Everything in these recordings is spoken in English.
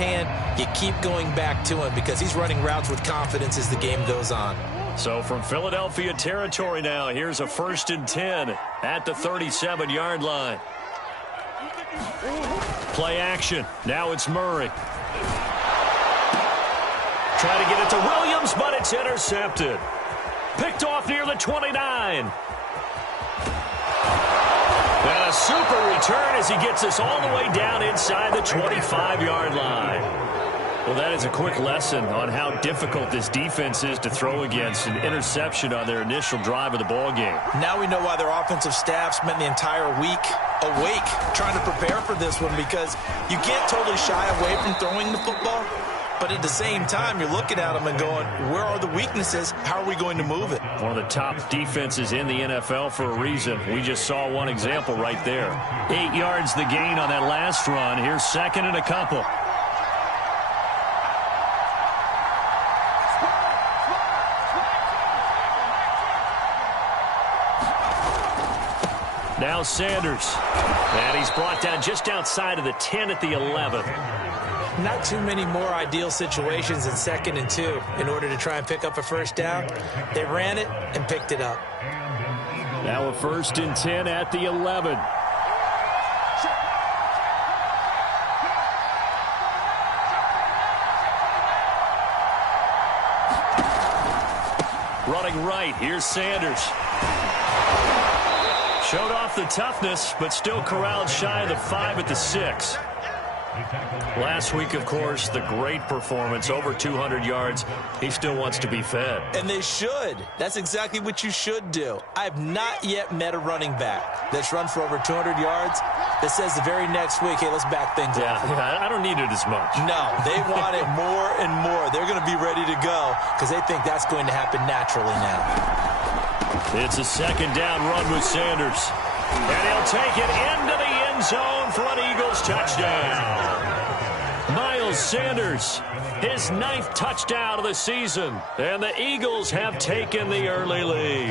hand, you keep going back to him because he's running routes with confidence as the game goes on. So from Philadelphia territory now, here's a 1st and 10 at the 37-yard line. Play action. Now it's Murray. Trying to get it to Williams, but it's intercepted. Picked off near the 29. And a super return as he gets us all the way down inside the 25-yard line. Well, that is a quick lesson on how difficult this defense is to throw against. An interception on their initial drive of the ball game. Now we know why their offensive staff spent the entire week awake trying to prepare for this one, because you can't totally shy away from throwing the football. But at the same time, you're looking at them and going, where are the weaknesses? How are we going to move it? One of the top defenses in the NFL for a reason. We just saw one example right there. 8 yards the gain on that last run. Here's 2nd and a couple. Now Sanders. And he's brought down just outside of the 10 at the 11. Not too many more ideal situations in 2nd and 2 in order to try and pick up a first down. They ran it and picked it up. Now a 1st and 10 at the 11. Running right, here's Sanders. Showed off the toughness, but still corralled shy of the 5 at the 6. Last week, of course, the great performance, over 200 yards. He still wants to be fed. And they should. That's exactly what you should do. I have not yet met a running back that's run for over 200 yards that says the very next week, hey, let's back things up. Yeah, I don't need it as much. No, they want it more and more. They're going to be ready to go because they think that's going to happen naturally now. It's a 2nd down run with Sanders. And he'll take it into the end zone for an Eagles touchdown. Miles Sanders, his 9th touchdown of the season. And the Eagles have taken the early lead.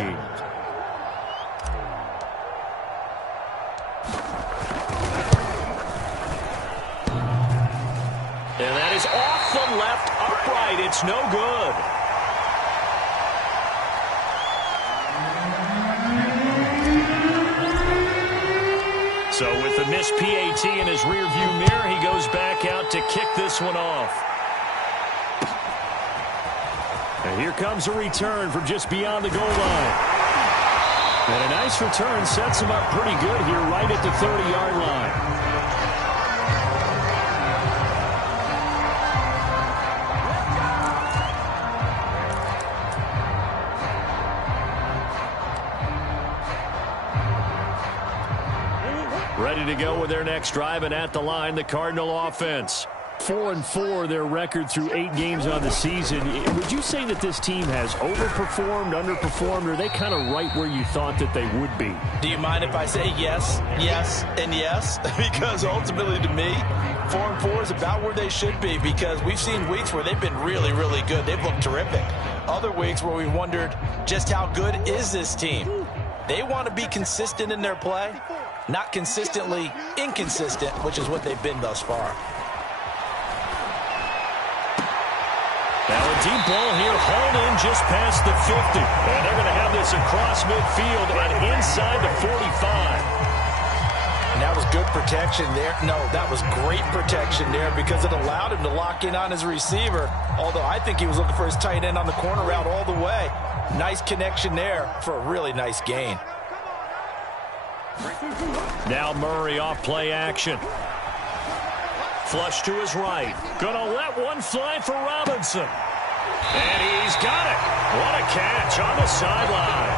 And that is off the left upright. It's no good. So with the missed PAT in his rearview mirror, he goes back out to kick this one off. And here comes a return from just beyond the goal line. And a nice return sets him up pretty good here right at the 30-yard line. Ready to go with their next drive, and at the line, the Cardinal offense. 4-4, their record through 8 games on the season. Would you say that this team has overperformed, underperformed, or are they kind of right where you thought that they would be? Do you mind if I say yes, yes, and yes? Because ultimately to me, 4-4 is about where they should be, because we've seen weeks where they've been really, really good. They've looked terrific. Other weeks where we wondered just how good is this team. They want to be consistent in their play, not consistently inconsistent, which is what they've been thus far. Now a deep ball here, hauled in just past the 50. And they're going to have this across midfield and inside the 45. And that was good protection there. No, that was great protection there because it allowed him to lock in on his receiver. Although I think he was looking for his tight end on the corner route all the way. Nice connection there for a really nice gain. Now Murray off play action. Flush to his right. Gonna let one fly for Robinson. And he's got it. What a catch on the sideline.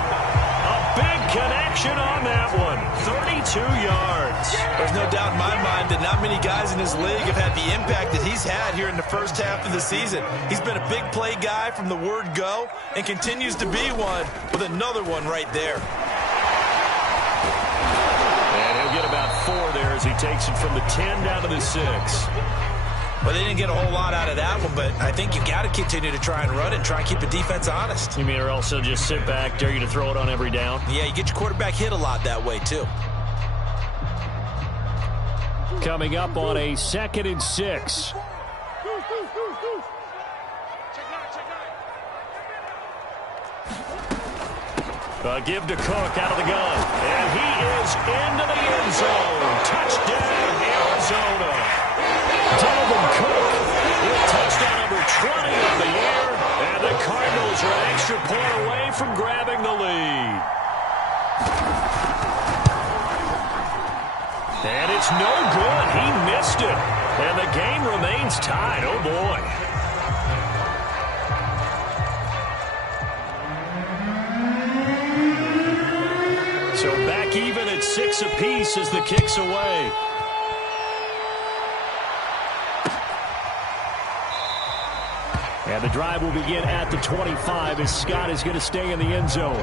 A big connection on that one. 32 yards. There's no doubt in my mind that not many guys in this league have had the impact that he's had here in the first half of the season. He's been a big play guy from the word go and continues to be one with another one right there. And he'll get about 4 there as he takes it from the 10 down to the 6. Well, they didn't get a whole lot out of that one, but I think you got to continue to try and run it and try and keep the defense honest. You mean or else they'll just sit back, dare you to throw it on every down? Yeah, you get your quarterback hit a lot that way, too. Coming up on a 2nd and 6. Give to Cook out of the gun. And he is into the end zone. Touchdown, Arizona. Dalvin Cook with touchdown number 20 of the year. And the Cardinals are an extra point away from grabbing the lead. And it's no good. He missed it. And the game remains tied. Oh, boy. So back even at 6 apiece as the kick's away. And the drive will begin at the 25 as Scott is going to stay in the end zone.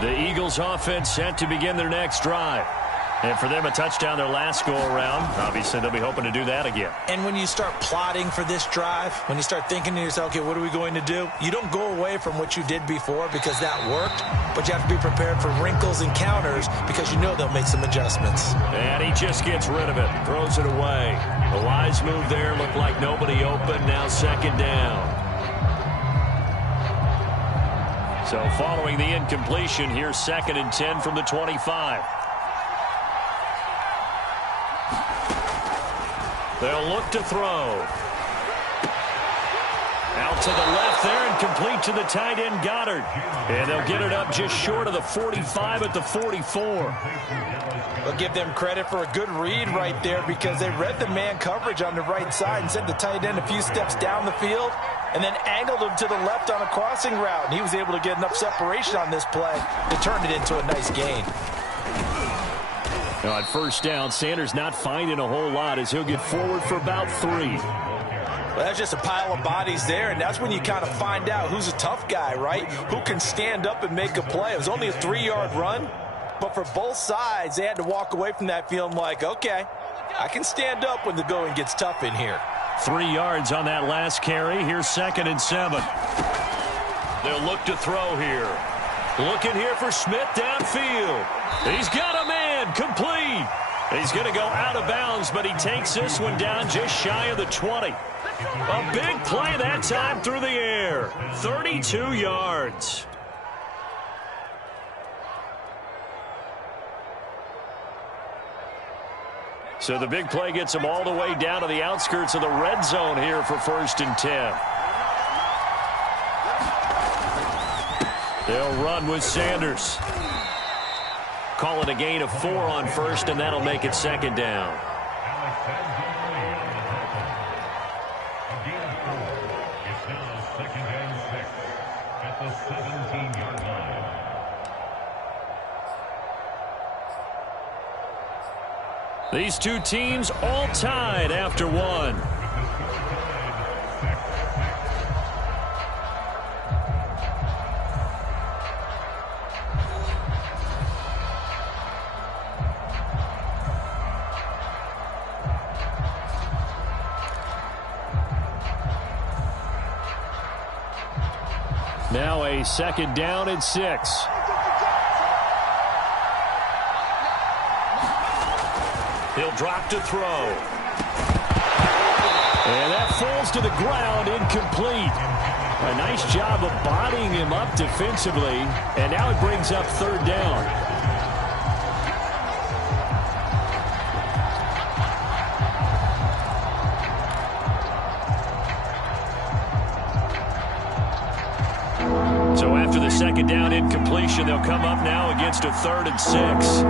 The Eagles offense set to begin their next drive. And for them, a touchdown their last go-around. Obviously, they'll be hoping to do that again. And when you start plotting for this drive, when you start thinking to yourself, okay, what are we going to do? You don't go away from what you did before because that worked, but you have to be prepared for wrinkles and counters because you know they'll make some adjustments. And he just gets rid of it, throws it away. A wise move there, looked like nobody open, now second down. So following the incompletion, here's 2nd and 10 from the 25. They'll look to throw. Out to the left there and complete to the tight end, Goddard. And they'll get it up just short of the 45 at the 44. We'll give them credit for a good read right there because they read the man coverage on the right side and sent the tight end a few steps down the field and then angled him to the left on a crossing route. And he was able to get enough separation on this play to turn it into a nice gain. Now at first down, Sanders not finding a whole lot as he'll get forward for about 3. Well, that's just a pile of bodies there, and that's when you kind of find out who's a tough guy, right? Who can stand up and make a play. It was only a 3-yard run, but for both sides, they had to walk away from that feeling like, okay, I can stand up when the going gets tough in here. 3 yards on that last carry. Here's 2nd and 7. They'll look to throw here. Looking here for Smith downfield. He's got a man, complete. He's going to go out of bounds, but he takes this one down just shy of the 20. A big play that time through the air. 32 yards. So the big play gets him all the way down to the outskirts of the red zone here for 1st and 10. They'll run with Sanders. Call it a gain of 4 on 1st, and that'll make it 2nd down. These two teams all tied after 1. Now a 2nd down and 6. He'll drop to throw. And that falls to the ground, incomplete. A nice job of bodying him up defensively. And now it brings up 3rd down. So after the 2nd down incompletion, they'll come up now against a 3rd and 6.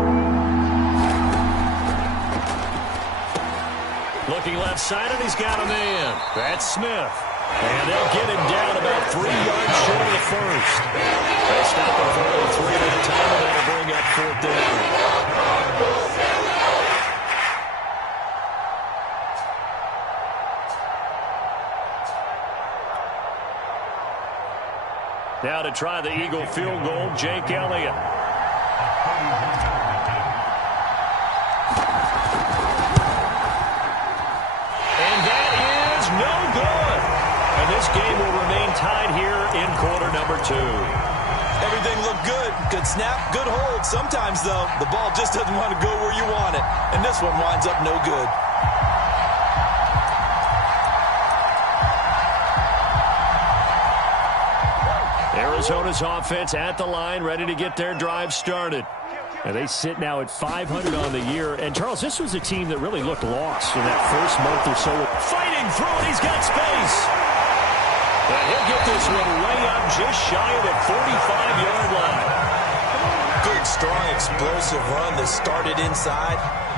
Looking left side, and he's got a man. That's Smith. And they'll get him down about 3 yards short of the 1st. They stop him for only 3 at a time, and that'll bring up 4th down. Now to try the Eagle field goal, Jake Elliott. This game will remain tied here in quarter number 2. Good snap, good hold. Sometimes, though, the ball just doesn't want to go where you want it. And this one winds up no good. Arizona's offense at the line, ready to get their drive started. And they sit now at 500 on the year. And, Charles, this was a team that really looked lost in that first month or so. Fighting through it, he's got space. And he'll get this one way up just shy of the 45-yard line. Good, strong, explosive run that started inside,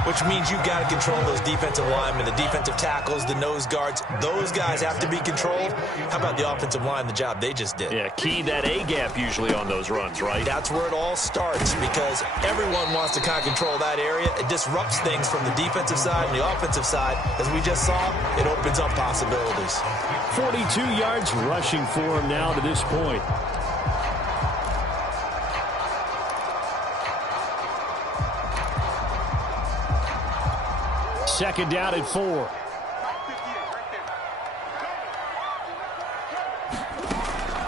which means you've got to control those defensive linemen, the defensive tackles, the nose guards. Those guys have to be controlled. How about the offensive line, the job they just did? Yeah, key that A-gap usually on those runs, right? That's where it all starts because everyone wants to kind of control that area. It disrupts things from the defensive side and the offensive side. As we just saw, it opens up possibilities. 42 yards rushing for him now to this point. Second down at 4.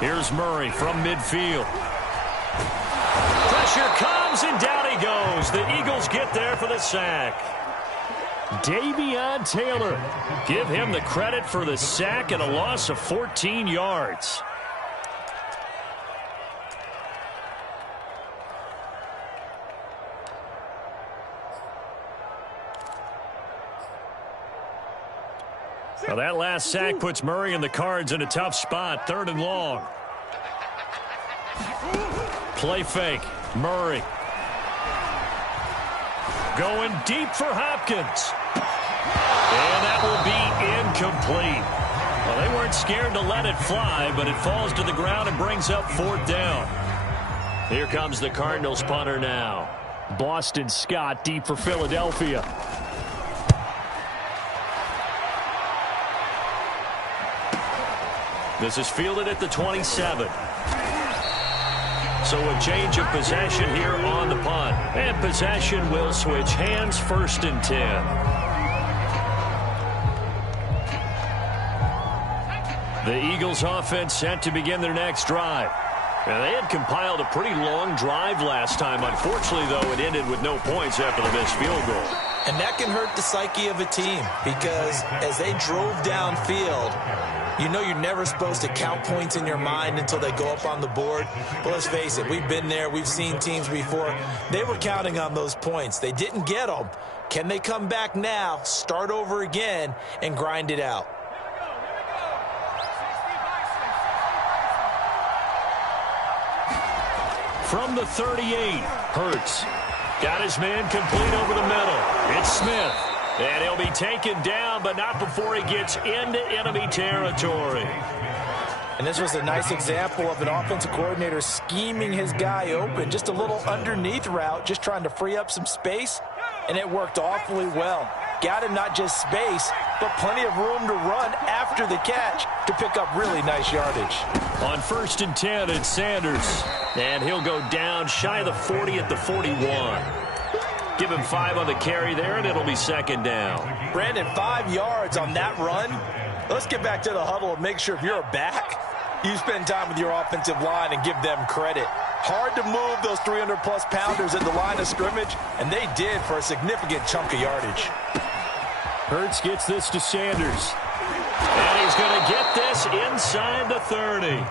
Here's Murray from midfield. Pressure comes, and down he goes. The Eagles get there for the sack. Davion Taylor. Give him the credit for the sack and a loss of 14 yards. Now that last sack puts Murray and the Cards in a tough spot, 3rd and long. Play fake, Murray. Going deep for Hopkins. And that will be incomplete. Well, they weren't scared to let it fly, but it falls to the ground and brings up 4th down. Here comes the Cardinals punter now. Boston Scott deep for Philadelphia. This is fielded at the 27. So a change of possession here on the punt. And possession will switch hands, 1st and 10. The Eagles offense set to begin their next drive. And they had compiled a pretty long drive last time. Unfortunately, though, it ended with no points after the missed field goal. And that can hurt the psyche of a team because as they drove downfield, you know you're never supposed to count points in your mind until they go up on the board. But let's face it, we've been there. We've seen teams before. They were counting on those points. They didn't get them. Can they come back now, start over again, and grind it out? From the 38, Hurts got his man complete over the middle. It's Smith. And he'll be taken down, but not before he gets into enemy territory. And this was a nice example of an offensive coordinator scheming his guy open. Just a little underneath route, just trying to free up some space, and it worked awfully well. Got him not just space, but plenty of room to run after the catch to pick up really nice yardage. On 1st and 10, it's Sanders. And he'll go down shy of the 40 at the 41. Give him 5 on the carry there, and it'll be 2nd down. Brandon, 5 yards on that run. Let's get back to the huddle and make sure if you're a back, you spend time with your offensive line and give them credit. Hard to move those 300-plus pounders at the line of scrimmage, and they did for a significant chunk of yardage. Hurts gets this to Sanders. And he's going to get this inside the 30.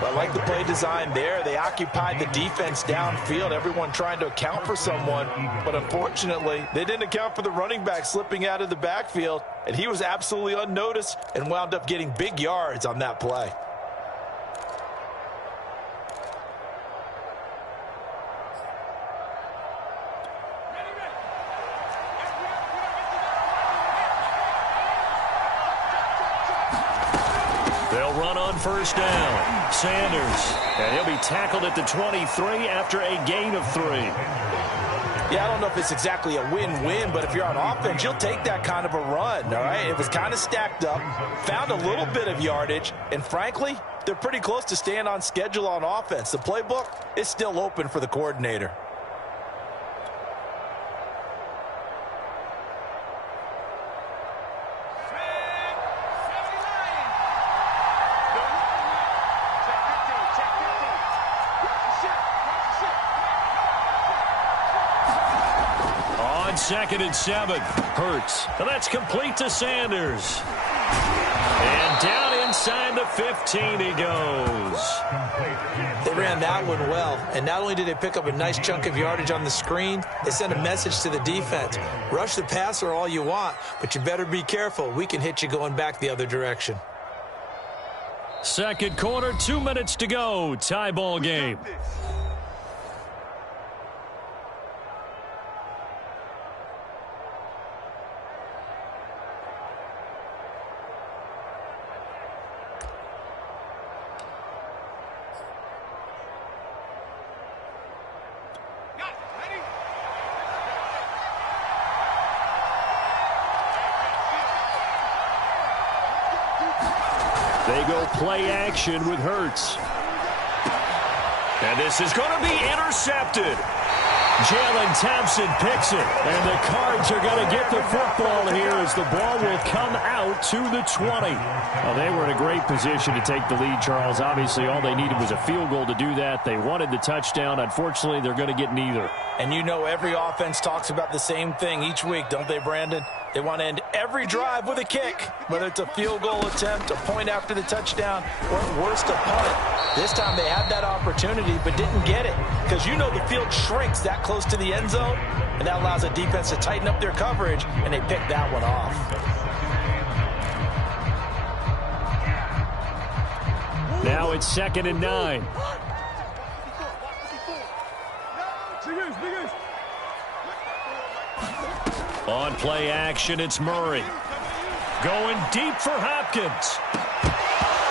I like the play design there. They occupied the defense downfield, everyone trying to account for someone. But unfortunately, they didn't account for the running back slipping out of the backfield, and he was absolutely unnoticed and wound up getting big yards on that play. They'll run on 1st down. Sanders. And he'll be tackled at the 23 after a gain of 3. Yeah, I don't know if it's exactly a win-win, but if you're on offense, you'll take that kind of a run, all right? It was kind of stacked up, found a little bit of yardage, and frankly, they're pretty close to staying on schedule on offense. The playbook is still open for the coordinator. 2nd and 7. Hurts. And that's complete to Sanders. And down inside the 15 he goes. They ran that one well, and not only did they pick up a nice chunk of yardage on the screen, they sent a message to the defense. Rush the passer all you want, but you better be careful. We can hit you going back the other direction. Second quarter, 2 minutes to go. Tie ball game. They go play action with Hurts. And this is going to be intercepted. Jalen Thompson picks it. And the Cards are going to get the football here as the ball will come out to the 20. Well, they were in a great position to take the lead, Charles. Obviously, all they needed was a field goal to do that. They wanted the touchdown. Unfortunately, they're going to get neither. And you know every offense talks about the same thing each week, don't they, Brandon? They want to end every drive with a kick, whether it's a field goal attempt, a point after the touchdown, or at worst a punt. This time they had that opportunity but didn't get it because you know the field shrinks that close to the end zone, and that allows the defense to tighten up their coverage, and they picked that one off. Now it's 2nd and 9. On play action, it's Murray. Going deep for Hopkins.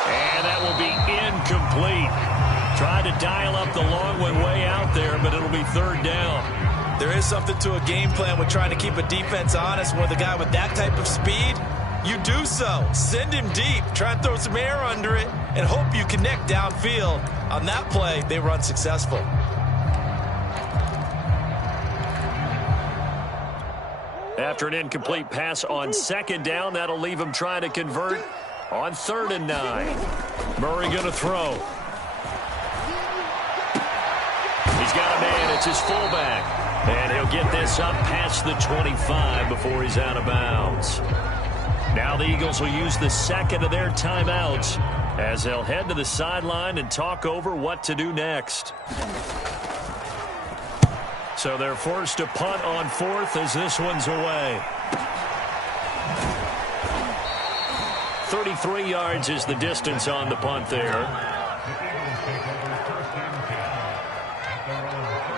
And that will be incomplete. Tried to dial up the long one way out there, but it'll be 3rd down. There is something to a game plan with trying to keep a defense honest. With a guy with that type of speed, you do so. Send him deep. Try and throw some air under it and hope you connect downfield. On that play, they were unsuccessful. After an incomplete pass on 2nd down, that'll leave him trying to convert on 3rd and 9. Murray going to throw. He's got a man. It's his fullback. And he'll get this up past the 25 before he's out of bounds. Now the Eagles will use the 2nd of their timeouts as they'll head to the sideline and talk over what to do next. So they're forced to punt on 4th as this one's away. 33 yards is the distance on the punt there.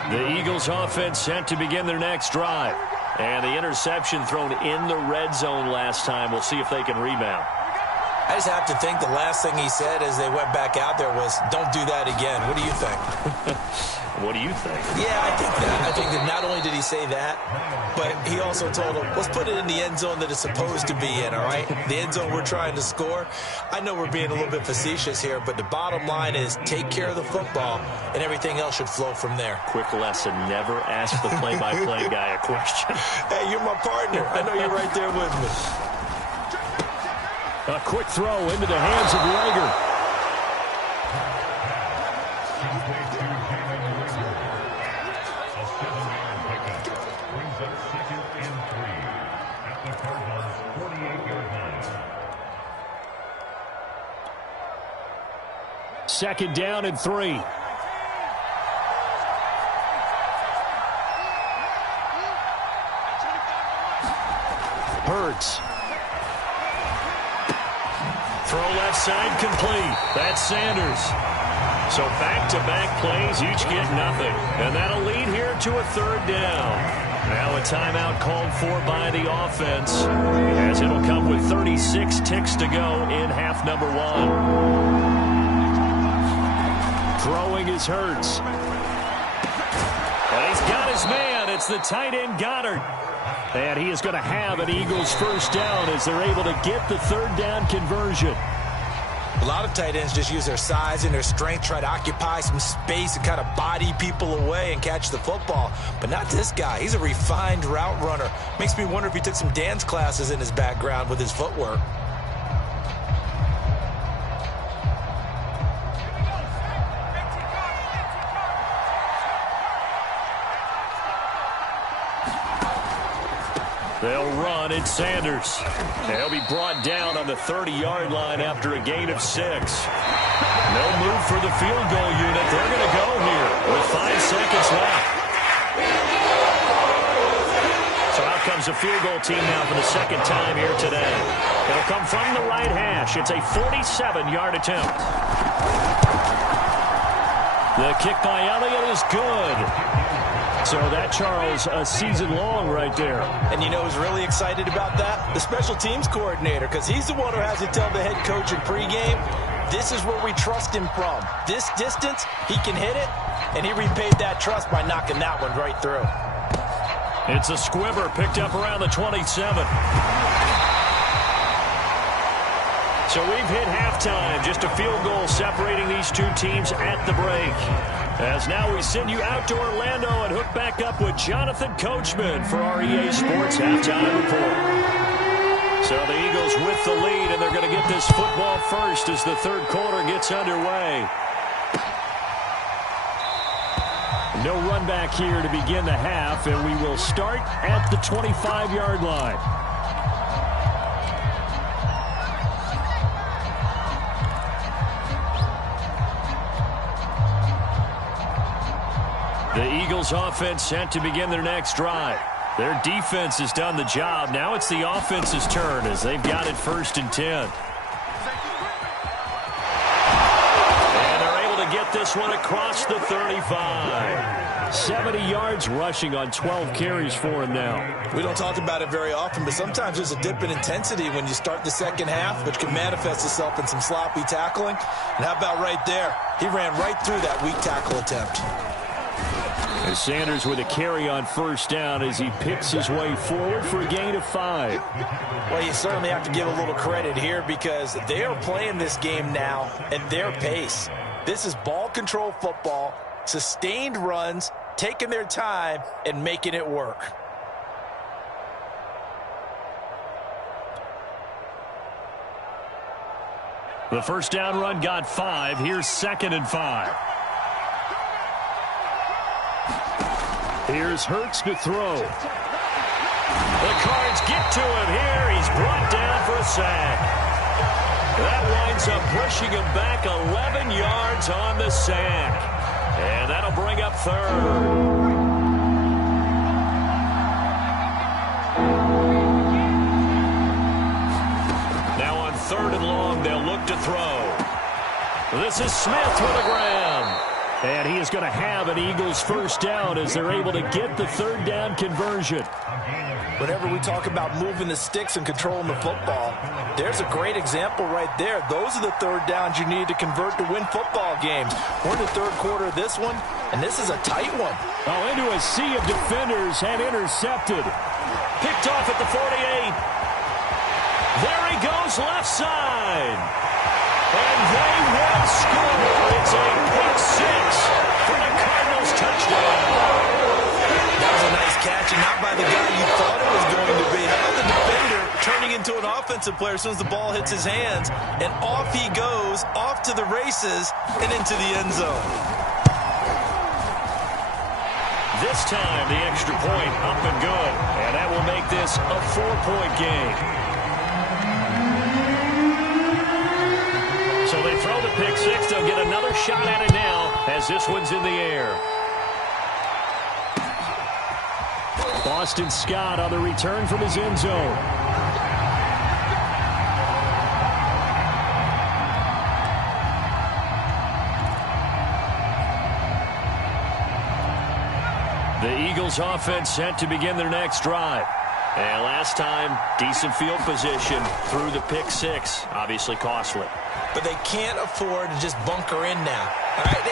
The Eagles offense set to begin their next drive. And the interception thrown in the red zone last time. We'll see if they can rebound. I just have to think the last thing he said as they went back out there was, don't do that again. What do you think? What do you think? Yeah, I think that. I think that not only did he say that, but he also told him, let's put it in the end zone that it's supposed to be in, all right? The end zone we're trying to score. I know we're being a little bit facetious here, but the bottom line is take care of the football, and everything else should flow from there. Quick lesson, never ask the play-by-play guy a question. Hey, you're my partner. I know you're right there with me. A quick throw into the hands of Rager. Second down and 3. Hurts. Throw left side complete. That's Sanders. So back-to-back plays, each get nothing. And that'll lead here to a 3rd down. Now a timeout called for by the offense, as it'll come with 36 ticks to go in half number 1. Throwing is Hurts. And he's got his man. It's the tight end Goddard. And he is going to have an Eagles 1st down as they're able to get the 3rd down conversion. A lot of tight ends just use their size and their strength, try to occupy some space and kind of body people away and catch the football. But not this guy. He's a refined route runner. Makes me wonder if he took some dance classes in his background with his footwork. They'll run. It's Sanders. They'll be brought down on the 30-yard line after a gain of 6. No move for the field goal unit. They're going to go here with 5 seconds left. So out comes the field goal team now for the second time here today. It'll come from the right hash. It's a 47-yard attempt. The kick by Elliott is good. So that, Charles, a season long right there. And you know who's really excited about that? The special teams coordinator, because he's the one who has to tell the head coach in pregame, this is where we trust him from. This distance, he can hit it, and he repaid that trust by knocking that one right through. It's a squibber picked up around the 27. So we've hit halftime. Just a field goal separating these two teams at the break. As now we send you out to Orlando and hook back up with Jonathan Coachman for our EA Sports Halftime Report. So the Eagles with the lead, and they're going to get this football first as the third quarter gets underway. No run back here to begin the half, and we will start at the 25-yard line. The Eagles offense set to begin their next drive. Their defense has done the job. Now it's the offense's turn as they've got it 1st and 10. And they're able to get this one across the 35. 70 yards rushing on 12 carries for him now. We don't talk about it very often, but sometimes there's a dip in intensity when you start the second half, which can manifest itself in some sloppy tackling. And how about right there? He ran right through that weak tackle attempt. And Sanders with a carry on 1st down as he picks his way forward for a gain of 5. Well, you certainly have to give a little credit here because they are playing this game now at their pace. This is ball control football, sustained runs, taking their time and making it work. The 1st down run got 5. Here's 2nd and 5. Here's Hurts to throw. The Cards get to him here. He's brought down for a sack. That winds up pushing him back 11 yards on the sack. And that'll bring up 3rd. Now on 3rd and long, they'll look to throw. This is Smith with a grab. And he is going to have an Eagles 1st down as they're able to get the 3rd down conversion. Whenever we talk about moving the sticks and controlling the football, there's a great example right there. Those are the 3rd downs you need to convert to win football games. We're in the 3rd quarter of this one, and this is a tight one. Oh, into a sea of defenders and intercepted. Picked off at the 48. There he goes, left side. And they will score. It's a pick 6 for the Cardinals touchdown. That was a nice catch, and not by the guy you thought it was going to be. How about the defender turning into an offensive player as soon as the ball hits his hands, and off he goes, off to the races, and into the end zone. This time, the extra point up and good, and that will make this a 4-point game. So they throw the pick 6. They'll get another shot at it now as this one's in the air. Boston Scott on the return from his end zone. The Eagles offense set to begin their next drive. And last time, decent field position through the pick 6. Obviously costly. But they can't afford to just bunker in now. All right,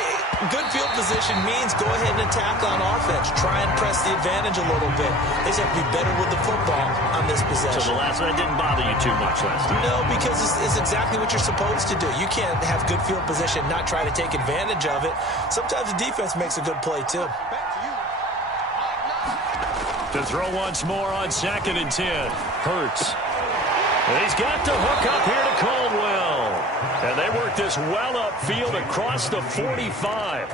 good field position means go ahead and attack on offense. Try and press the advantage a little bit. They just have to be better with the football on this possession. So the last one didn't bother you too much last time? No, because it's exactly what you're supposed to do. You can't have good field position, not try to take advantage of it. Sometimes the defense makes a good play, too. To throw once more on 2nd and 10. Hurts. He's got to hook up here to Caldwell. And they work this well upfield across the 45.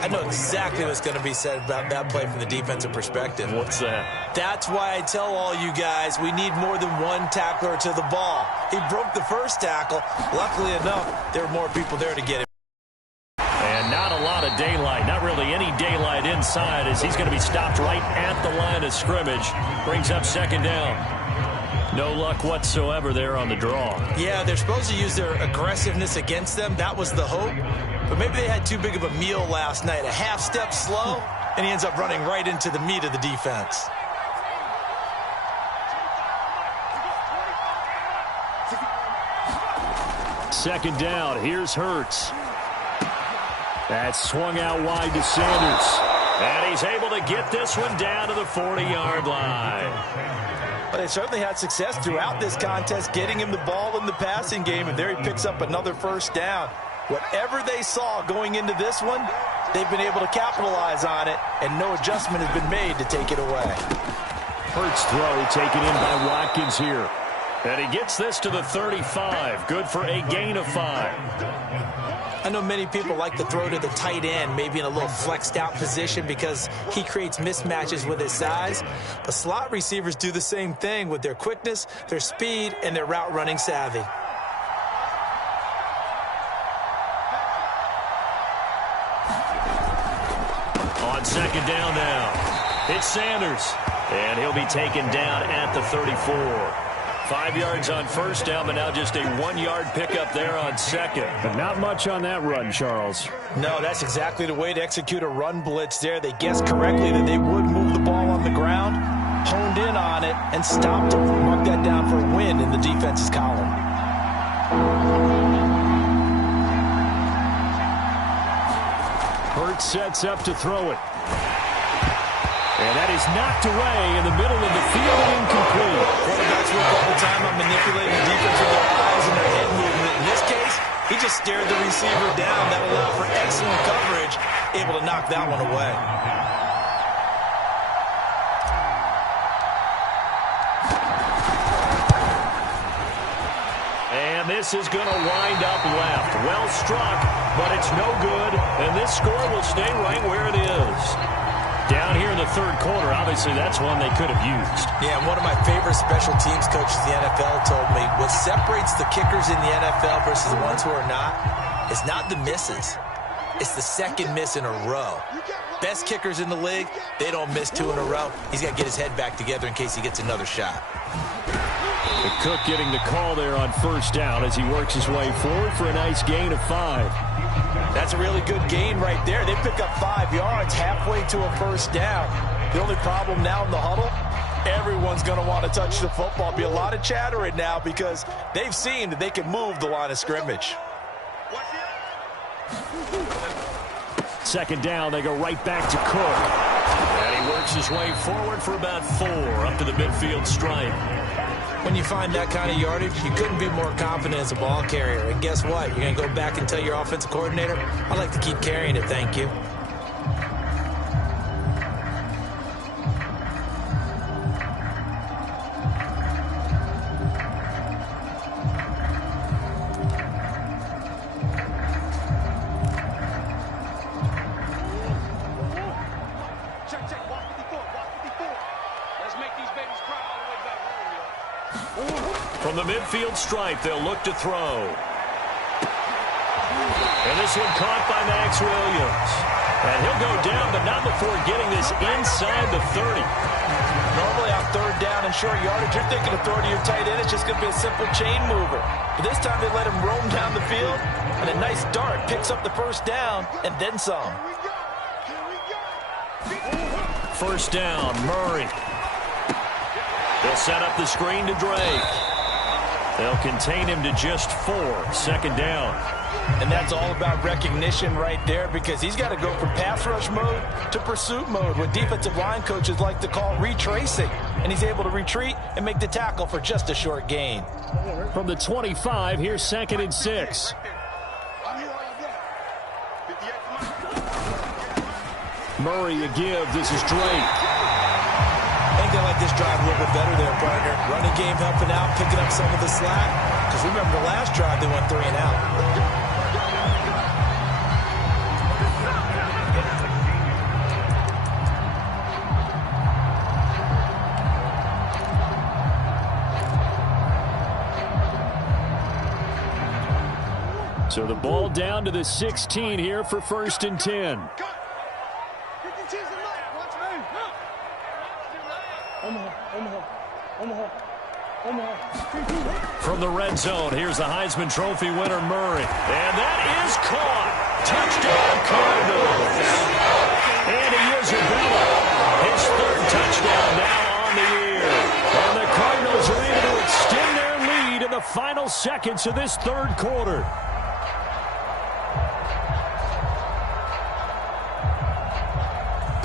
I know exactly what's going to be said about that play from the defensive perspective. What's that? That's why I tell all you guys we need more than one tackler to the ball. He broke the first tackle. Luckily enough, there were more people there to get him. And not a lot of daylight, not really any daylight inside, as he's going to be stopped right at the line of scrimmage. Brings up second down. No luck whatsoever there on the draw. Yeah, they're supposed to use their aggressiveness against them. That was the hope. But maybe they had too big of a meal last night. A half step slow, and he ends up running right into the meat of the defense. Second down. Here's Hurts. That's swung out wide to Sanders. And he's able to get this one down to the 40-yard line. But they certainly had success throughout this contest getting him the ball in the passing game, and there he picks up another first down. Whatever they saw going into this one, they've been able to capitalize on it, and no adjustment has been made to take it away. Hurts throw taken in by Watkins here. And he gets this to the 35. Good for a gain of 5. I know many people like to throw to the tight end, maybe in a little flexed out position because he creates mismatches with his size. But slot receivers do the same thing with their quickness, their speed, and their route running savvy. On second down now, it's Sanders. And he'll be taken down at the 34. 5 yards on first down, but now just a 1-yard pickup there on second. But not much on that run, Charles. No, that's exactly the way to execute a run blitz there. They guessed correctly that they would move the ball on the ground, honed in on it, and stopped it. Mark that down for a win in the defense's column. Hurts sets up to throw it. And that is knocked away in the middle of the field and incomplete. Quarterbacks work all the time on manipulating the defense with their eyes and their head movement. In this case, he just stared the receiver down. That allowed for excellent coverage, able to knock that one away. And this is going to wind up left. Well struck, but it's no good. And this score will stay right where it is. Down here in the third quarter, obviously that's one they could have used. Yeah, and one of my favorite special teams coaches in the NFL told me what separates the kickers in the NFL versus the ones who are not is not the misses. It's the second miss in a row. Best kickers in the league, they don't miss 2 in a row. He's got to get his head back together in case he gets another shot. Cook getting the call there on first down as he works his way forward for a nice gain of 5. That's a really good gain right there. They pick up 5 yards halfway to a first down. The only problem now in the huddle, everyone's going to want to touch the football. Be a lot of chatter right now because they've seen that they can move the line of scrimmage. Second down, they go right back to Cook. And he works his way forward for about 4 up to the midfield stripe. When you find that kind of yardage, you couldn't be more confident as a ball carrier. And guess what? You're going to go back and tell your offensive coordinator, I'd like to keep carrying it, thank you. From the midfield stripe, they'll look to throw. And this one caught by Max Williams. And he'll go down, but not before getting this inside the 30. Normally on third down and short yardage, you're thinking to throw to your tight end. It's just going to be a simple chain mover. But this time they let him roam down the field, and a nice dart picks up the first down and then some. First down, Murray. They'll set up the screen to Drake. They'll contain him to just 4. Second down. And that's all about recognition right there because he's got to go from pass rush mode to pursuit mode, what defensive line coaches like to call retracing. And he's able to retreat and make the tackle for just a short gain. From the 25, here's 2nd and 6. Murray a give. This is Drake. I think they like this drive a little bit better there, partner. Running game helping out, picking up some of the slack. Because remember the last drive, they went 3 and out. So the ball down to the 16 here for 1st and 10. From the red zone, here's the Heisman Trophy winner, Murray. And that is caught. Touchdown, Cardinals. And Isabella, his 3rd touchdown now on the year. And the Cardinals are able to extend their lead in the final seconds of this 3rd quarter.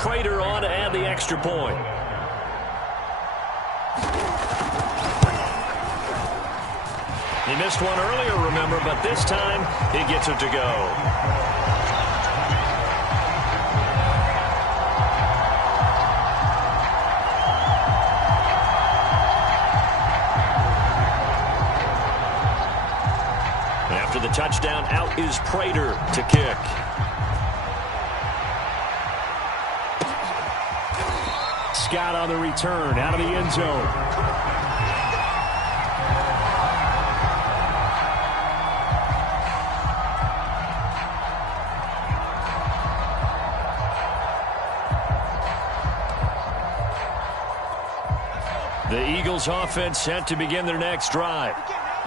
Prater on to add the extra point. He missed one earlier, remember, but this time he gets it to go. After the touchdown, out is Prater to kick. Scott on the return, out of the end zone. The Eagles offense set to begin their next drive.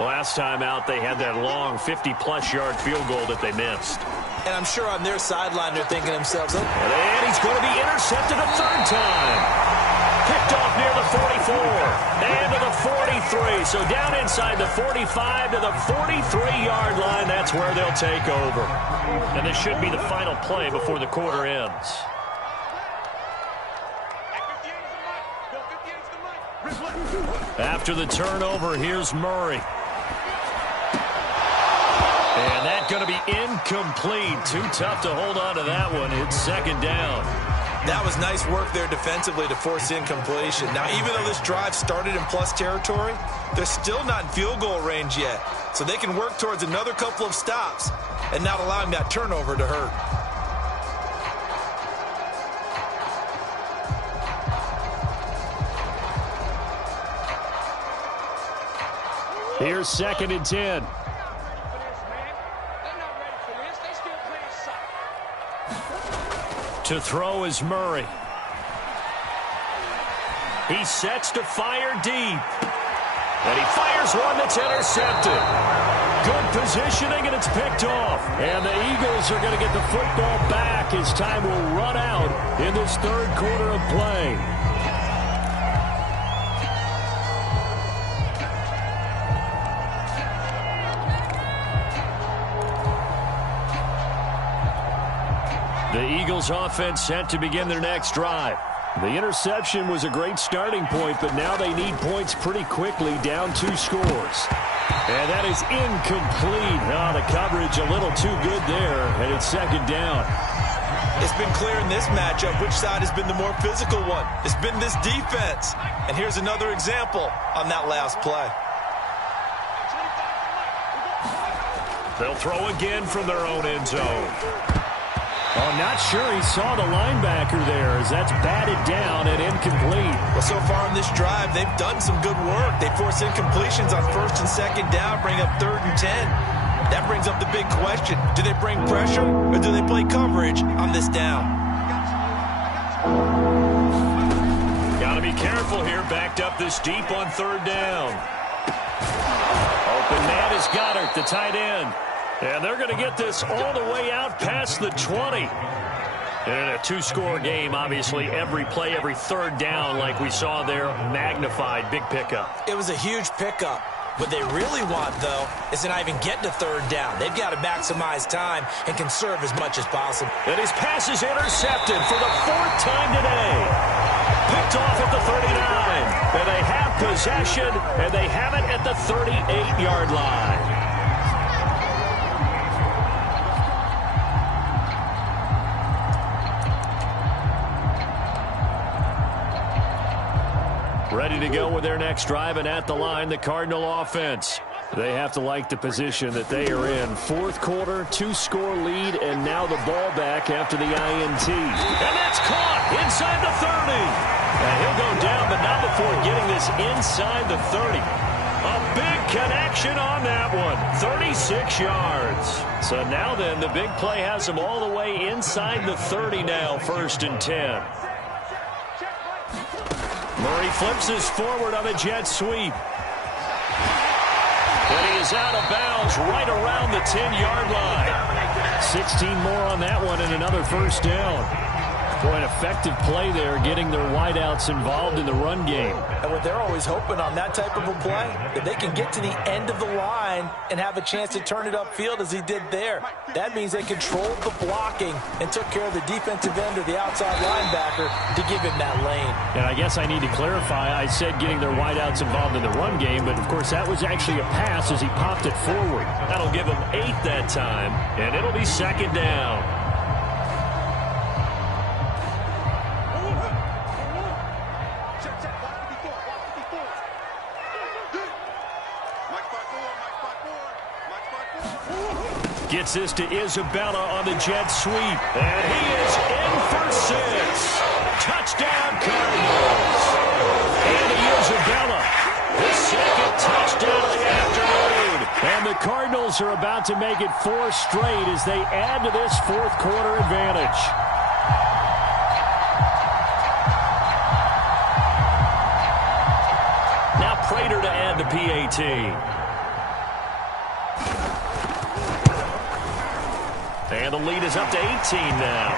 Last time out, they had that long 50-plus yard field goal that they missed. And I'm sure on their sideline they're thinking to themselves, oh. And he's going to be intercepted a 3rd time. Picked off near the 44 and to the 43. So down inside the 45 to the 43-yard line. That's where they'll take over. And this should be the final play before the quarter ends. After the turnover, here's Murray. And that's going to be incomplete. Too tough to hold on to that one. It's 2nd down. That was nice work there defensively to force incompletion. Now, even though this drive started in plus territory, they're still not in field goal range yet. So they can work towards another couple of stops and not allowing that turnover to hurt. Here's 2nd and 10. To throw is Murray. He sets to fire deep. And he fires one that's intercepted. Good positioning, and it's picked off. And the Eagles are going to get the football back as time will run out in this 3rd quarter of play. The Eagles offense set to begin their next drive. The interception was a great starting point, but now they need points pretty quickly, down 2 scores. And that is incomplete. Oh, the coverage a little too good there, and it's 2nd down. It's been clear in this matchup which side has been the more physical one. It's been this defense. And here's another example on that last play. They'll throw again from their own end zone. Oh, not sure he saw the linebacker there as that's batted down and incomplete. Well, so far in this drive, they've done some good work. They force incompletions on 1st and 2nd down, bring up 3rd and 10. That brings up the big question. Do they bring pressure or do they play coverage on this down? Got to be careful here, backed up this deep on 3rd down. Open man is Goddard, the tight end. And they're going to get this all the way out past the 20. And in a 2-score game, obviously, every play, every 3rd down, like we saw there, magnified, big pickup. It was a huge pickup. What they really want, though, is to not even get to 3rd down. They've got to maximize time and conserve as much as possible. And his pass is intercepted for the 4th time today. Picked off at the 39. And they have possession, and they have it at the 38-yard line. Ready to go with their next drive, and at the line, the Cardinal offense. They have to like the position that they are in. 4th quarter, 2-score lead, and now the ball back after the INT. And that's caught inside the 30. And he'll go down, but not before getting this inside the 30. A big connection on that one. 36 yards. So now then, the big play has them all the way inside the 30 now, 1st and 10. Murray flips this forward on a jet sweep. And he is out of bounds right around the 10-yard line. 16 more on that one and another 1st down. Boy, an effective play there, getting their wideouts involved in the run game. And what they're always hoping on that type of a play, that they can get to the end of the line and have a chance to turn it upfield as he did there. That means they controlled the blocking and took care of the defensive end or the outside linebacker to give him that lane. And I guess I need to clarify, I said getting their wideouts involved in the run game, but of course that was actually a pass as he popped it forward. That'll give him 8 that time, and it'll be 2nd down. Gets this to Isabella on the jet sweep. And he is in for 6. Touchdown, Cardinals. Andy Isabella, the 2nd touchdown of the afternoon. And the Cardinals are about to make it 4 straight as they add to this 4th quarter advantage. Now Prater to add the PAT. And the lead is up to 18 now.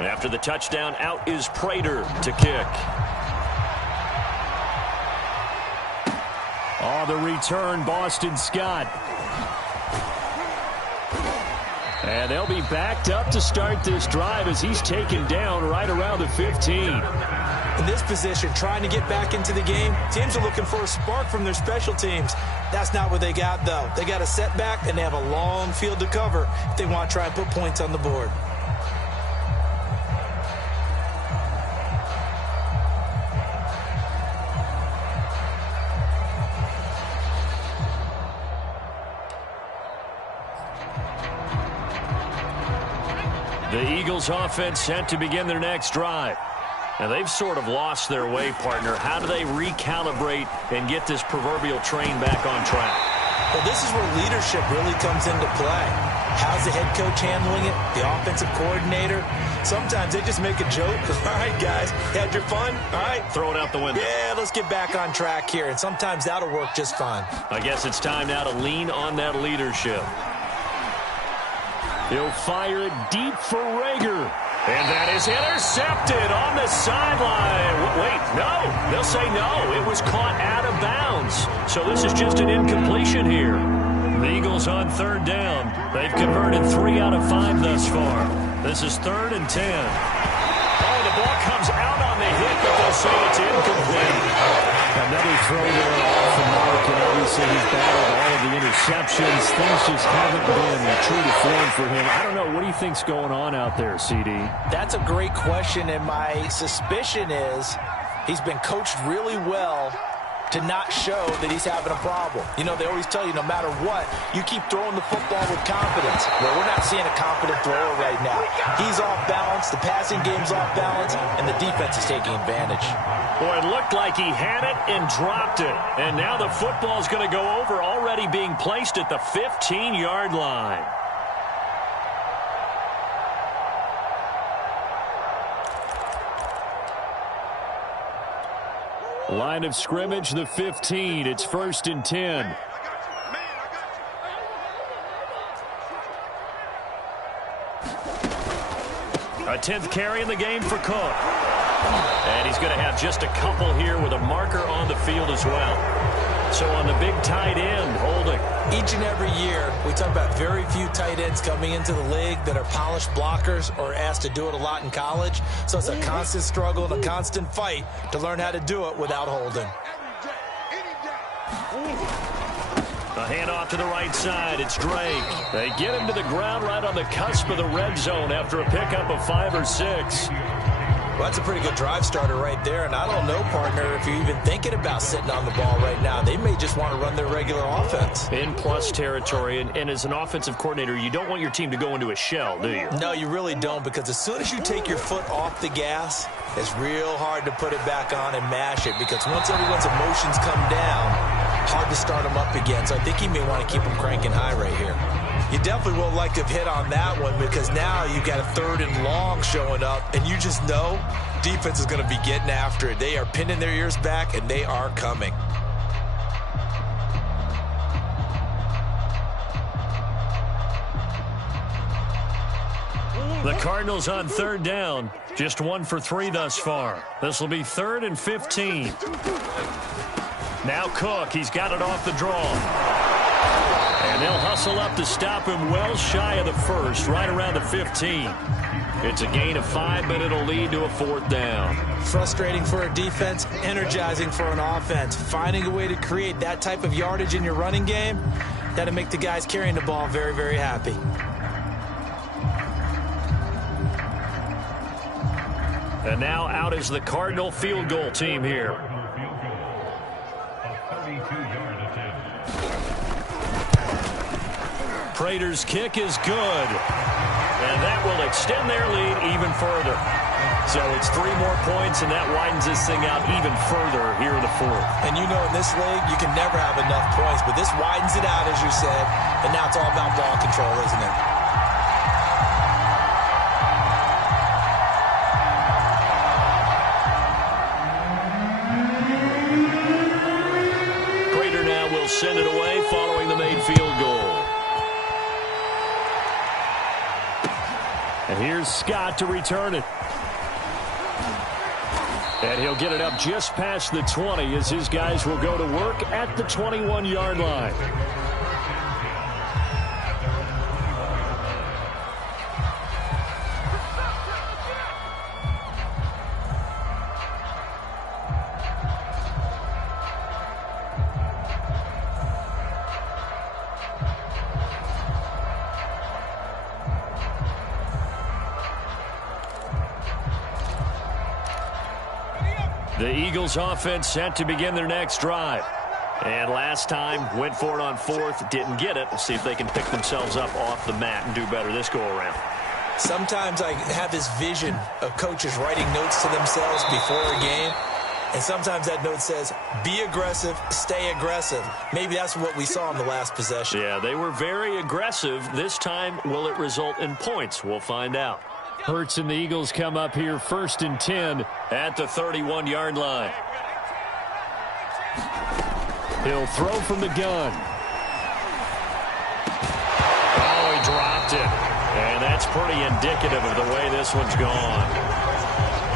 After the touchdown, out is Prater to kick. Oh, the return, Boston Scott. And they'll be backed up to start this drive as he's taken down right around the 15. In this position, trying to get back into the game, teams are looking for a spark from their special teams. That's not what they got, though. They got a setback, and they have a long field to cover if they want to try and put points on the board. The Eagles offense set to begin their next drive. Now they've sort of lost their way, partner. How do they recalibrate and get this proverbial train back on track? Well, this is where leadership really comes into play. How's the head coach handling it? The offensive coordinator? Sometimes they just make a joke. All right, guys, you had your fun? All right. Throw it out the window. Yeah, let's get back on track here. And sometimes that'll work just fine. I guess it's time now to lean on that leadership. He'll fire it deep for Rager. And that is intercepted on the sideline. Wait, no. They'll say no. It was caught out of bounds. So this is just an incompletion here. The Eagles on 3rd down. They've converted 3 out of 5 thus far. This is 3rd and 10. Oh, the ball comes out on the hit, but they'll say it's incomplete. Another throw there off the mark, and obviously he's battled all of the interceptions. Things just haven't been true to form for him. I don't know. What do you think's going on out there, CD? That's a great question, and my suspicion is he's been coached really well to not show that he's having a problem. You know, they always tell you no matter what, you keep throwing the football with confidence. Well, we're not seeing a confident thrower right now. He's off balance, the passing game's off balance, and the defense is taking advantage. Boy, it looked like he had it and dropped it. And now the football's going to go over, already being placed at the 15-yard line. Line of scrimmage, the 15. It's 1st and 10. A 10th carry in the game for Cook. And he's going to have just a couple here with a marker on the field as well. So on the big tight end, holding. Each and every year, we talk about very few tight ends coming into the league that are polished blockers or asked to do it a lot in college. So it's a constant struggle and a constant fight to learn how to do it without holding. A handoff to the right side. It's Drake. They get him to the ground right on the cusp of the red zone after a pickup of 5 or 6. Well, that's a pretty good drive starter right there, and I don't know, partner, if you're even thinking about sitting on the ball right now. They may just want to run their regular offense. In plus territory, and as an offensive coordinator, you don't want your team to go into a shell, do you? No, you really don't, because as soon as you take your foot off the gas, it's real hard to put it back on and mash it, because once everyone's emotions come down, hard to start them up again. So I think he may want to keep them cranking high right here. You definitely would like to have hit on that one, because now you've got a 3rd and long showing up, and you just know defense is going to be getting after it. They are pinning their ears back, and they are coming. The Cardinals on 3rd down. Just 1 for 3 thus far. This will be 3rd and 15. Now Cook. He's got it off the draw. And they'll hustle up to stop him well shy of the 1st, right around the 15. It's a gain of 5, but it'll lead to a 4th down. Frustrating for a defense, energizing for an offense. Finding a way to create that type of yardage in your running game, that'll make the guys carrying the ball very, very happy. And now out is the Cardinal field goal team here. Prater's kick is good. And that will extend their lead even further. So it's 3 more points, and that widens this thing out even further here in the 4th. And you know, in this league, you can never have enough points, but this widens it out, as you said, and now it's all about ball control, isn't it? Prater now will send it away following the made field goal. And here's Scott to return it. And he'll get it up just past the 20 as his guys will go to work at the 21-yard line. The Eagles offense set to begin their next drive. And last time, went for it on 4th, didn't get it. We'll see if they can pick themselves up off the mat and do better this go-around. Sometimes I have this vision of coaches writing notes to themselves before a game. And sometimes that note says, be aggressive, stay aggressive. Maybe that's what we saw in the last possession. Yeah, they were very aggressive. This time, will it result in points? We'll find out. Hurts and the Eagles come up here 1st and 10 at the 31-yard line. He'll throw from the gun. Oh, he dropped it. And that's pretty indicative of the way this one's gone.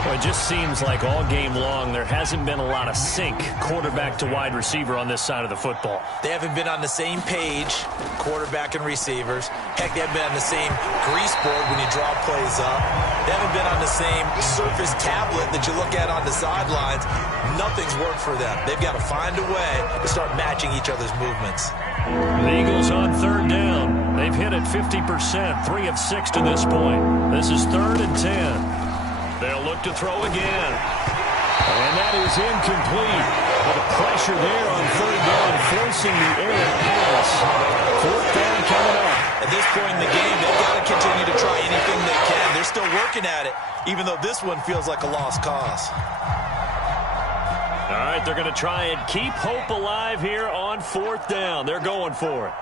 Well, it just seems like all game long there hasn't been a lot of sync quarterback to wide receiver on this side of the football. They haven't been on the same page, quarterback and receivers. Heck, they haven't been on the same grease board when you draw plays up. They haven't been on the same surface tablet that you look at on the sidelines. Nothing's worked for them. They've got to find a way to start matching each other's movements. The Eagles on 3rd down. They've hit it 50%, 3 of 6 to this point. This is 3rd and 10. They'll look to throw again. And that is incomplete. But the pressure there on 3rd down, forcing the errant pass. 4th down coming up. At this point in the game, they've got to continue to try anything they can. They're still working at it, even though this one feels like a lost cause. All right, they're going to try and keep hope alive here on 4th down. They're going for it.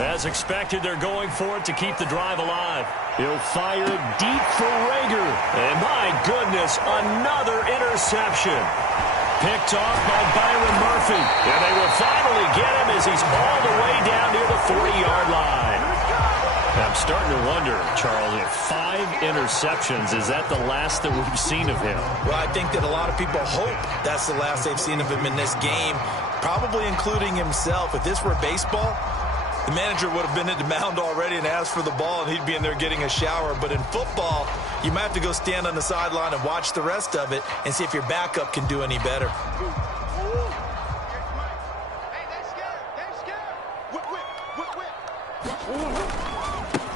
As expected, they're going for it to keep the drive alive. He'll fire it deep for Rager. And my goodness, another interception. Picked off by Byron Murphy. And they will finally get him as he's all the way down near the 40-yard line. I'm starting to wonder, Charles, if 5 interceptions, is that the last that we've seen of him? Well, I think that a lot of people hope that's the last they've seen of him in this game, probably including himself. If this were baseball, the manager would have been at the mound already and asked for the ball, and he'd be in there getting a shower. But in football, you might have to go stand on the sideline and watch the rest of it and see if your backup can do any better.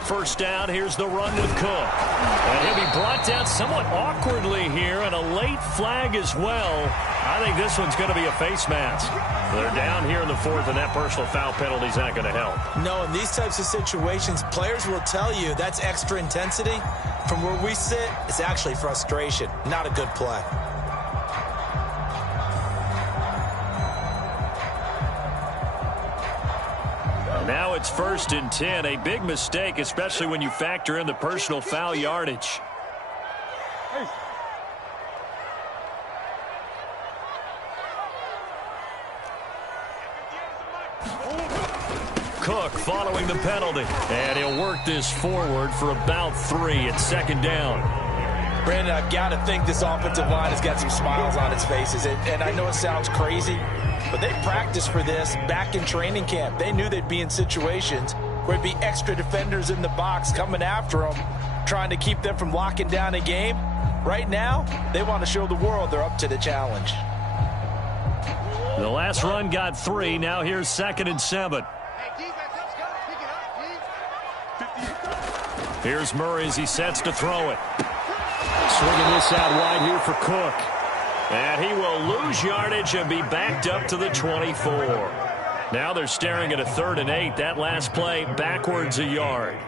First down, here's the run with Cook. And he'll be brought down somewhat awkwardly here, and a late flag as well. I think this one's going to be a face mask. They're down here in the fourth, and that personal foul penalty is not going to help. No, in these types of situations, players will tell you that's extra intensity. From where we sit, it's actually frustration, not a good play. Now it's 1st and 10, a big mistake, especially when you factor in the personal foul yardage. Cook following the penalty, and he'll work this forward for about 3 at 2nd down. Brandon, I've got to think this offensive line has got some smiles on its faces, and I know it sounds crazy, but they practiced for this back in training camp. They knew they'd be in situations where it'd be extra defenders in the box coming after them, trying to keep them from locking down a game. Right now, they want to show the world they're up to the challenge. The last run got 3. Now here's 2nd and 7. Here's Murray as he sets to throw it. Swinging this out wide here for Cook. And he will lose yardage and be backed up to the 24. Now they're staring at a 3rd and 8. That last play backwards a yard.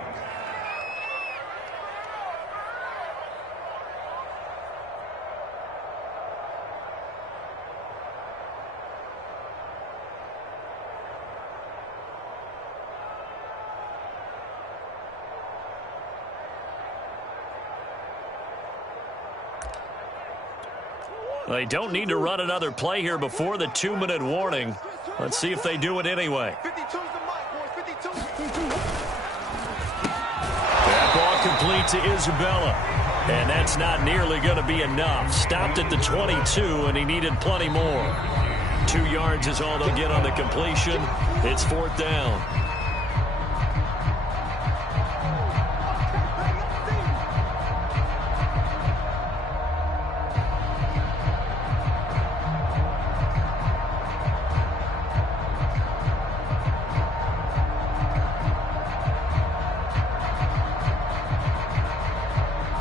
They don't need to run another play here before the 2-minute warning. Let's see if they do it anyway. That ball complete to Isabella. And that's not nearly going to be enough. Stopped at the 22, and he needed plenty more. 2 yards is all they'll get on the completion. It's 4th down.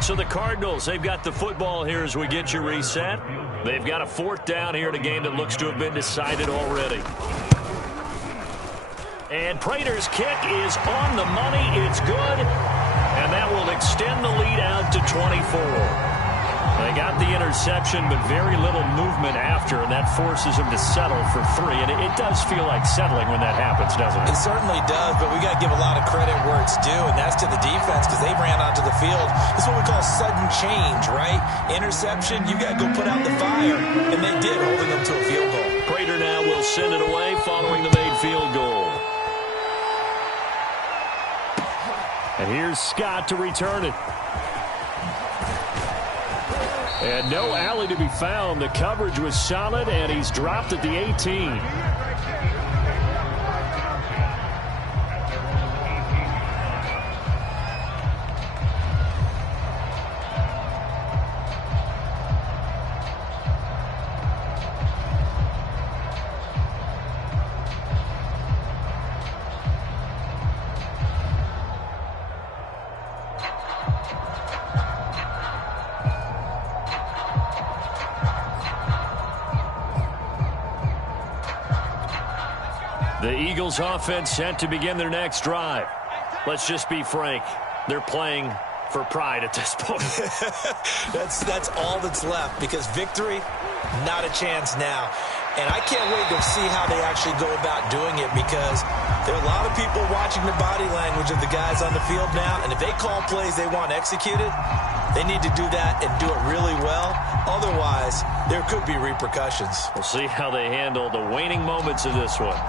So the Cardinals, they've got the football here as we get you reset. They've got a 4th down here in a game that looks to have been decided already. And Prater's kick is on the money. It's good. And that will extend the lead out to 24. They got the interception, but very little movement after, and that forces them to settle for 3. And it does feel like settling when that happens, doesn't it? It certainly does, but we got to give a lot of credit where it's due, and that's to the defense because they ran onto the field. This is what we call sudden change, right? Interception, you got to go put out the fire, and they did, holding them to a field goal. Prater now will send it away following the made field goal. And here's Scott to return it. And no alley to be found. The coverage was solid, and he's dropped at the 18. The Eagles offense set to begin their next drive. Let's just be frank. They're playing for pride at this point. That's all that's left because victory, not a chance now. And I can't wait to see how they actually go about doing it because there are a lot of people watching the body language of the guys on the field now. And if they call plays they want executed, they need to do that and do it really well. Otherwise, there could be repercussions. We'll see how they handle the waning moments of this one.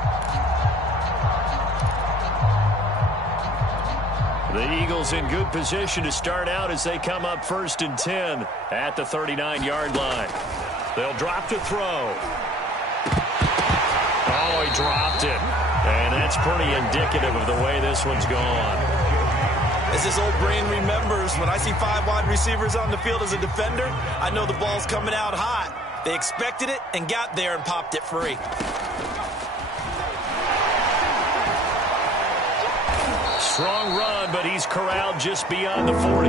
The Eagles in good position to start out as they come up 1st and 10 at the 39-yard line. They'll drop to throw. Oh, he dropped it. And that's pretty indicative of the way this one's gone. As this old brain remembers, when I see 5 wide receivers on the field as a defender, I know the ball's coming out hot. They expected it and got there and popped it free. Strong run, but he's corralled just beyond the 40.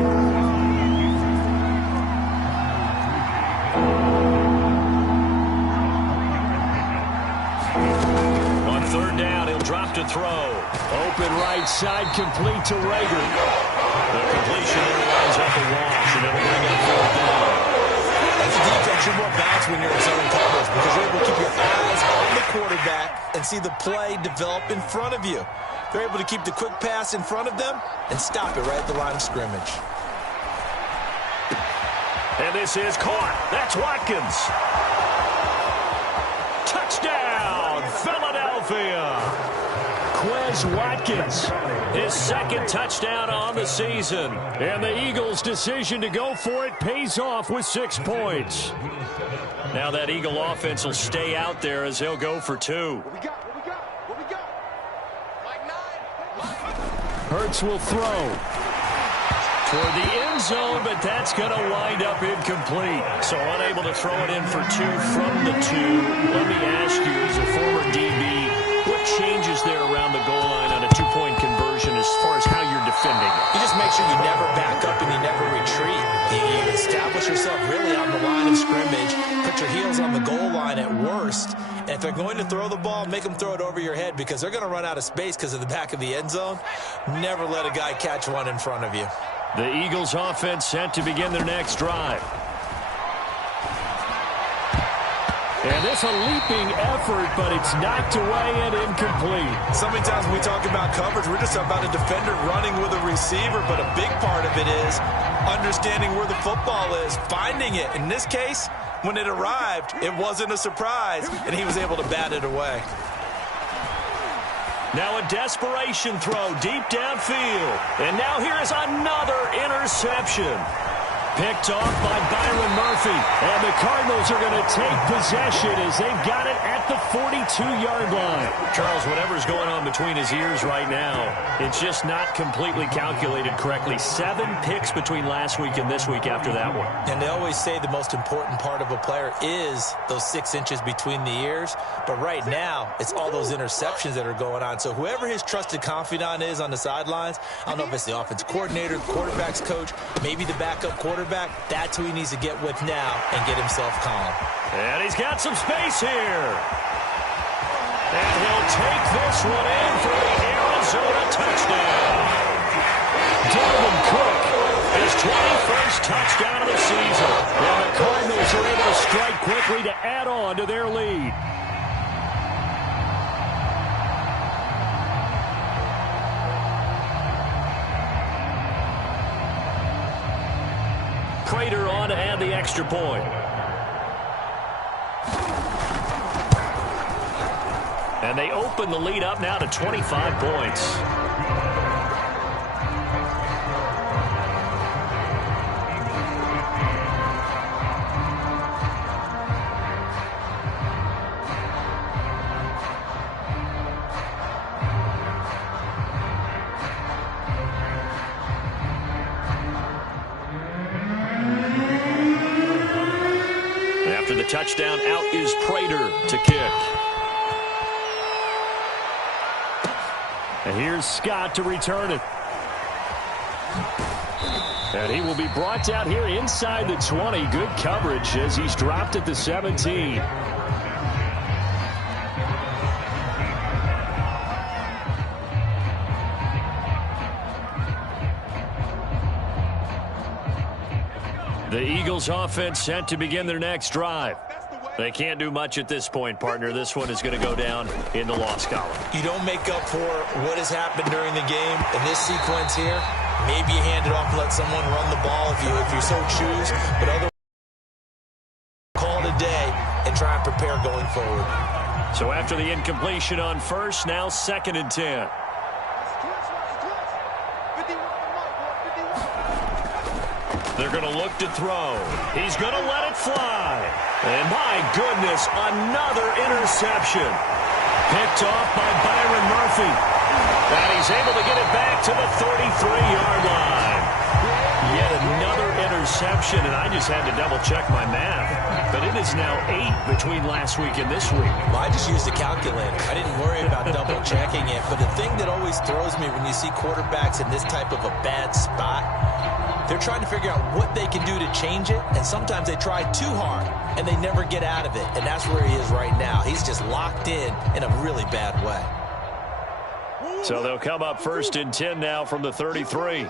On third down, he'll drop to throw. Open right side, complete to Rager. The completion there lines up a wash, and it'll bring up fourth down. As a defense, you're more balanced when you're in zone coverage because you're able to keep your eyes on the quarterback and see the play develop in front of you. They're able to keep the quick pass in front of them and stop it right at the line of scrimmage. And this is caught. That's Watkins. Touchdown, Philadelphia. Quez Watkins. His second touchdown on the season. And the Eagles' decision to go for it pays off with 6 points. Now that Eagle offense will stay out there as they'll go for 2. Hurts will throw. Toward the end zone, but that's going to wind up incomplete. So unable to throw it in for 2 from the 2. Let me ask you, as a former DB, what changes there around the goal line on a 2-point conversion as far as how you're defending it? You just make sure you never back up and you never retreat. You establish yourself really on the line of scrimmage, put your heels on the goal line at worst. And if they're going to throw the ball, make them throw it over your head because they're going to run out of space because of the back of the end zone. Never let a guy catch one in front of you. The Eagles offense set to begin their next drive. And this a leaping effort, but it's knocked away and incomplete. So many times when we talk about coverage, we're just about a defender running with a receiver, but a big part of it is understanding where the football is, finding it. In this case, when it arrived, it wasn't a surprise, and he was able to bat it away. Now a desperation throw deep downfield. And now here is another interception. Picked off by Byron Murphy. And the Cardinals are going to take possession as they've got it at the 42-yard line. Charles, whatever's going on between his ears right now, it's just not completely calculated correctly. 7 picks between last week and this week after that one. And they always say the most important part of a player is those 6 inches between the ears. But right now, it's all those interceptions that are going on. So whoever his trusted confidant is on the sidelines, I don't know if it's the offense coordinator, quarterback's coach, maybe the backup quarterback, that's who he needs to get with now and get himself calm. And he's got some space here. And he'll take this one in for the Arizona touchdown. Dalvin Cook. His 21st touchdown of the season. And the Cardinals are able to strike quickly to add on to their lead. Prater on to add the extra point. And they open the lead up now to 25 points. After the touchdown, out is Prater to kick. And here's Scott to return it. And he will be brought down here inside the 20. Good coverage as he's dropped at the 17. The Eagles offense set to begin their next drive. They can't do much at this point, partner. This one is going to go down in the loss column. You don't make up for what has happened during the game in this sequence here. Maybe you hand it off and let someone run the ball if you so choose. But otherwise, call it a day and try and prepare going forward. So after the incompletion on first, now 2nd and 10. They're going to look to throw. He's going to let it fly. And my goodness, another interception. Picked off by Byron Murphy. And he's able to get it back to the 33-yard line. Yet another interception. interception, and I just had to double-check my math. But it is now 8 between last week and this week. Well, I just used a calculator. I didn't worry about double-checking it. But the thing that always throws me when you see quarterbacks in this type of a bad spot, they're trying to figure out what they can do to change it, and sometimes they try too hard, and they never get out of it. And that's where he is right now. He's just locked in a really bad way. So they'll come up 1st and 10 now from the 33.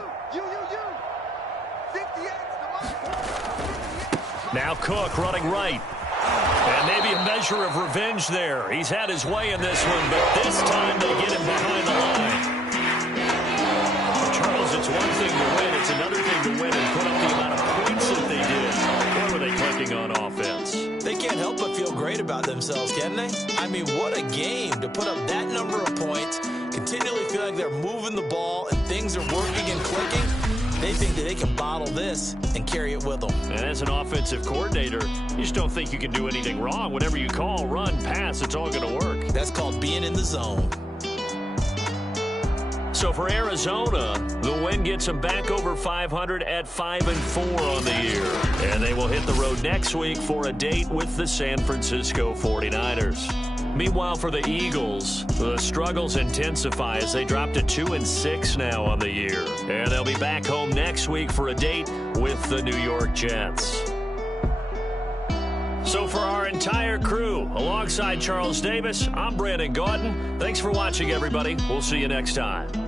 Now Cook running right. And maybe a measure of revenge there. He's had his way in this one, but this time they get him behind the line. Charles, it's one thing to win. It's another thing to win and put up the amount of points that they did. What were they clicking on offense? They can't help but feel great about themselves, can they? I mean, what a game to put up that number of points, continually feel like they're moving the ball and things are working and clicking. They think that they can bottle this and carry it with them. And as an offensive coordinator, you just don't think you can do anything wrong. Whatever you call, run, pass, it's all going to work. That's called being in the zone. So for Arizona, the win gets them back over 500 at 5-4 on the year. And they will hit the road next week for a date with the San Francisco 49ers. Meanwhile, for the Eagles, the struggles intensify as they drop to 2-6 now on the year. And they'll be back home next week for a date with the New York Jets. So for our entire crew, alongside Charles Davis, I'm Brandon Gaudin. Thanks for watching, everybody. We'll see you next time.